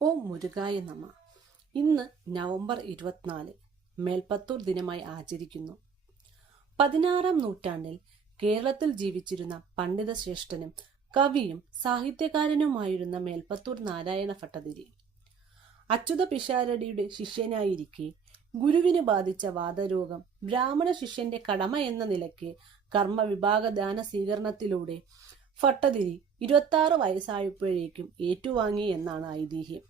ഓം മുരുകായ നമ. ഇന്ന് നവംബർ 24 മേൽപ്പത്തൂർ ദിനമായി ആചരിക്കുന്നു. 16-ാം നൂറ്റാണ്ടിൽ കേരളത്തിൽ ജീവിച്ചിരുന്ന പണ്ഡിത ശ്രേഷ്ഠനും കവിയും സാഹിത്യകാരനുമായിരുന്ന മേൽപ്പത്തൂർ നാരായണ ഭട്ടതിരി അച്യുത പിഷാരടിയുടെ ശിഷ്യനായിരിക്കെ ഗുരുവിന് ബാധിച്ച വാതരോഗം ബ്രാഹ്മണ ശിഷ്യന്റെ കടമ എന്ന നിലയ്ക്ക് കർമ്മവിഭാഗ ദാന സ്വീകരണത്തിലൂടെ ഭട്ടതിരി 26 വയസ്സായപ്പോഴേക്കും ഏറ്റുവാങ്ങി എന്നാണ് ഐതിഹ്യം.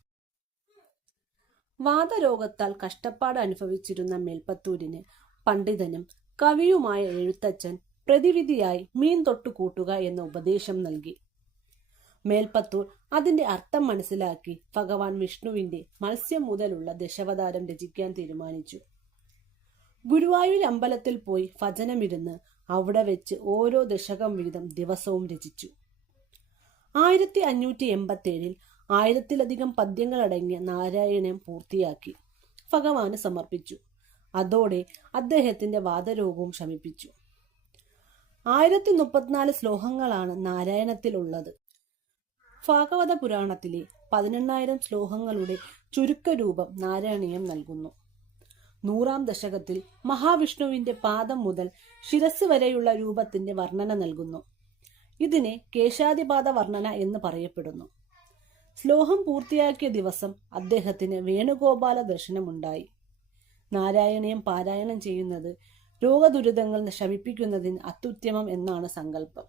വാതരോഗത്താൽ കഷ്ടപ്പാട് അനുഭവിച്ചിരുന്ന മേൽപ്പത്തൂരിന് പണ്ഡിതനും കവിയുമായ എഴുത്തച്ഛൻ പ്രതിവിധിയായി മീൻ തൊട്ടു കൂട്ടുക എന്ന ഉപദേശം നൽകി. മേൽപ്പത്തൂർ അതിന്റെ അർത്ഥം മനസ്സിലാക്കി ഭഗവാൻ വിഷ്ണുവിന്റെ മത്സ്യം മുതലുള്ള ദശാവതാരം രചിക്കാൻ തീരുമാനിച്ചു. ഗുരുവായൂർ അമ്പലത്തിൽ പോയി ഭജനമിരുന്ന് അവിടെ വെച്ച് ഓരോ ദശകം വീതം ദിവസവും രചിച്ചു. 1587 1000-ലധികം പദ്യങ്ങളടങ്ങിയ നാരായണീയം പൂർത്തിയാക്കി ഭഗവാന് സമർപ്പിച്ചു. അതോടെ അദ്ദേഹത്തിന്റെ വാതരോഗവും ശമിപ്പിച്ചു. 1034 ശ്ലോകങ്ങളാണ് നാരായണത്തിൽ ഉള്ളത്. ഭാഗവത പുരാണത്തിലെ 18,000 ശ്ലോകങ്ങളുടെ ചുരുക്കരൂപം നാരായണീയം നൽകുന്നു. 100-ാം ദശകത്തിൽ മഹാവിഷ്ണുവിന്റെ പാദം മുതൽ ശിരസ് വരെയുള്ള രൂപത്തിന്റെ വർണ്ണന നൽകുന്നു. ഇതിനെ കേശാദിപാദ വർണ്ണന എന്ന് പറയപ്പെടുന്നു. ശ്ലോകം പൂർത്തിയാക്കിയ ദിവസം അദ്ദേഹത്തിന് വേണുഗോപാല ദർശനമുണ്ടായി. നാരായണീയം പാരായണം ചെയ്യുന്നത് രോഗദുരിതങ്ങൾ ശമിപ്പിക്കുന്നതിന് അത്യുത്തമം എന്നാണ് സങ്കല്പം.